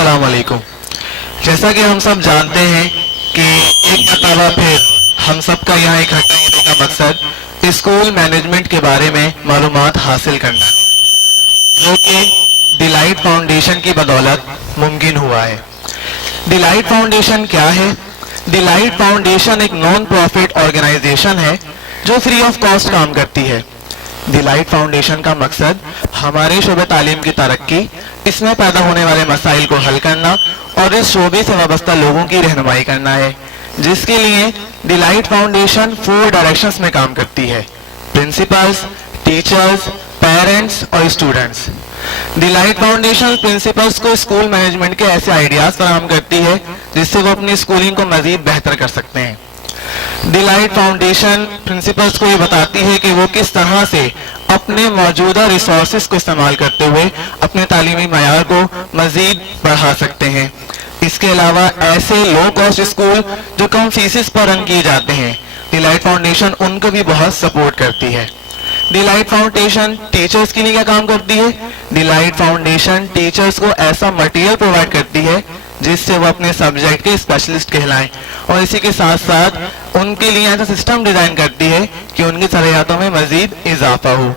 अस्सलाम वालेकुम। जैसा कि हम सब जानते हैं कि एक मरतबा फिर हम सब का यहाँ इकट्ठा होने का मकसद स्कूल मैनेजमेंट के बारे में मालूमात हासिल करना है, जो कि डिलाइट फाउंडेशन की बदौलत मुमकिन हुआ है। डिलाइट फाउंडेशन क्या है? डिलाइट फाउंडेशन एक नॉन प्रॉफिट ऑर्गेनाइजेशन है जो फ्री ऑफ कॉस्ट काम करती है। डिलाइट फाउंडेशन का मकसद हमारे शोबे तालीम की तरक्की, इसमें पैदा होने वाले मसाइल को हल करना और इस शोबे से वाबस्ता लोगों की रहनुमाई करना है, जिसके लिए डिलाइट फाउंडेशन 4 डायरेक्शंस में काम करती है: प्रिंसिपल्स, टीचर्स, पेरेंट्स और स्टूडेंट्स। डिलाइट फाउंडेशन प्रिंसिपल्स को स्कूल मैनेजमेंट के ऐसे आइडियाज फराहम करती है जिससे वो अपनी स्कूलिंग को मजीद बेहतर कर सकते हैं। डिलाइट फाउंडेशन प्रिंसिपल्स को ये बताती है कि वो किस तरह से अपने मौजूदा रिसोर्सेज को इस्तेमाल करते हुए अपने तालीमी मयार को मजीद बढ़ा सकते हैं। इसके अलावा ऐसे लो कॉस्ट स्कूल जो कम फीसिस पर रन किए जाते हैं, डिलाइट फाउंडेशन उनको भी बहुत सपोर्ट करती है। डिलाइट फाउंडेशन टीचर्स के लिए क्या काम करती है? डिलाइट फाउंडेशन टीचर्स को ऐसा मटेरियल प्रोवाइड करती है जिससे वो अपने सब्जेक्ट के स्पेशलिस्ट कहलाएं, और इसी के साथ साथ उनके लिए ऐसा सिस्टम डिजाइन करती है कि उनकी सलाहियतों में मजीद इजाफा हो।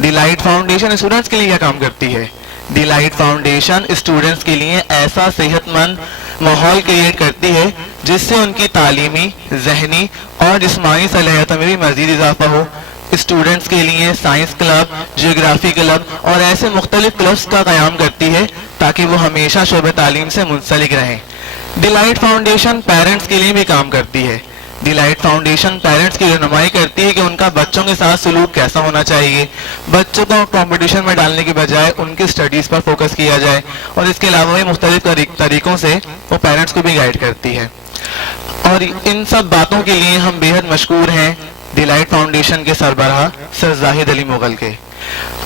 डिलाइट फाउंडेशन स्टूडेंट्स के लिए क्या काम करती है? डिलाइट फाउंडेशन स्टूडेंट्स के लिए ऐसा सेहतमंद माहौल क्रिएट करती है जिससे उनकी तालीमी, जहनी और जिस्मानी सलाहियतों में भी मजीद इजाफा हो। स्टूडेंट्स के लिए साइंस क्लब, जियोग्राफी क्लब और ऐसे मुख्तलिफ क्लब्स का क़याम करती है ताकि वो हमेशा शोबे तालीम से मुंसलिक रहें। डिलाइट फाउंडेशन पेरेंट्स के लिए भी काम करती है। डिलाइट फाउंडेशन पेरेंट्स की रहनुमाई करती है कि उनका बच्चों के साथ सलूक कैसा होना चाहिए, बच्चों को कंपटीशन में डालने की बजाय उनकी स्टडीज़ पर फोकस किया जाए, और इसके अलावा भी मुख्तलिफ तरीक़ों से वो पेरेंट्स को भी गाइड करती है। और इन सब बातों के लिए हम बेहद मशकूर हैं डिलाइट फाउंडेशन के सरबराह सर जाहिद अली मुगल के।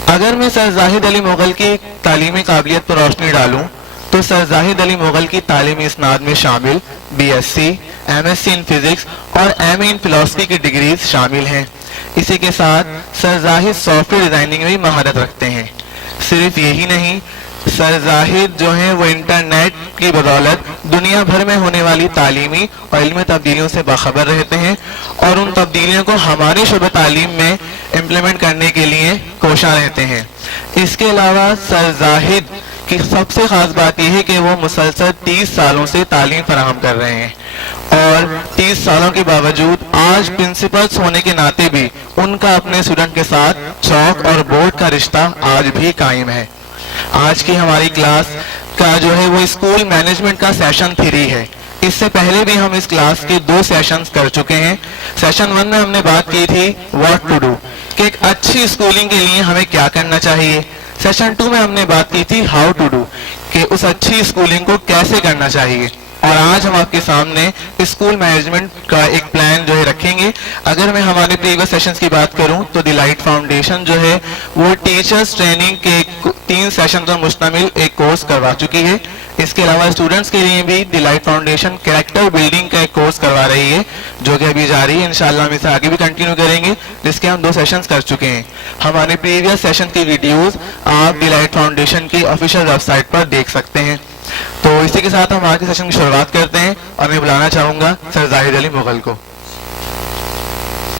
अगर मैं सर जाहिद अली मुगल की तालीमी काबिलियत पर रोशनी डालूं तो सर जाहिद अली मुगल की तालीमी इसनाद में शामिल BSc, MSc इन फिजिक्स और MA इन फिलॉसफी की डिग्रीज शामिल हैं। इसी के साथ सर जाहिद सॉफ्टवेयर डिजाइनिंग में भी महारत रखते हैं। सिर्फ यही नहीं, सर जाहिद जो हैं वो इंटरनेट की बदौलत दुनिया भर में होने वाली तालीमी और इल्मी तब्दीलियों से बाखबर रहते हैं और उन तब्दीलियों को हमारे शोबे तालीम में इम्प्लीमेंट करने के लिए कोशा रहते हैं। इसके अलावा सर जाहिद की सबसे खास बात यह है कि वो मुसलसल 30 सालों से तालीम फराहम कर रहे हैं, और 30 सालों के बावजूद आज प्रिंसिपल्स होने के नाते भी उनका अपने स्टूडेंट के साथ चौक और बोर्ड का रिश्ता आज भी कायम है। आज की हमारी क्लास का जो है वो स्कूल मैनेजमेंट का सेशन 3 है। इससे पहले भी हम इस क्लास के 2 सेशंस कर चुके हैं। सेशन 1 में हमने बात की थी व्हाट टू डू, कि एक अच्छी स्कूलिंग के लिए हमें क्या करना चाहिए। सेशन 2 में हमने बात की थी हाउ टू डू, कि उस अच्छी स्कूलिंग को कैसे करना चाहिए। और आज हम आपके सामने स्कूल मैनेजमेंट का एक प्लान जो है रखेंगे। अगर मैं हमारे प्रीवियस सेशंस की बात करूं तो डिलाइट फाउंडेशन जो है वो टीचर्स ट्रेनिंग के 3 सेशन पर मुश्तमिल एक कोर्स करवा चुकी है। इसके अलावा स्टूडेंट्स के लिए भी डिलाइट फाउंडेशन कैरेक्टर बिल्डिंग का एक कोर्स करवा रही है, जो कि अभी जारी है। इंशाल्लाह हम इसे आगे भी कंटिन्यू करेंगे, जिसके हम 2 सेशंस कर चुके हैं। हमारे प्रीवियस सेशन की वीडियोस आप डिलाइट फाउंडेशन की ऑफिशियल वेबसाइट पर देख सकते हैं। तो इसी के साथ हम आज के सेशन की शुरुआत करते हैं और मैं बुलाना चाहूंगा सर जाहिद अली मुगल को।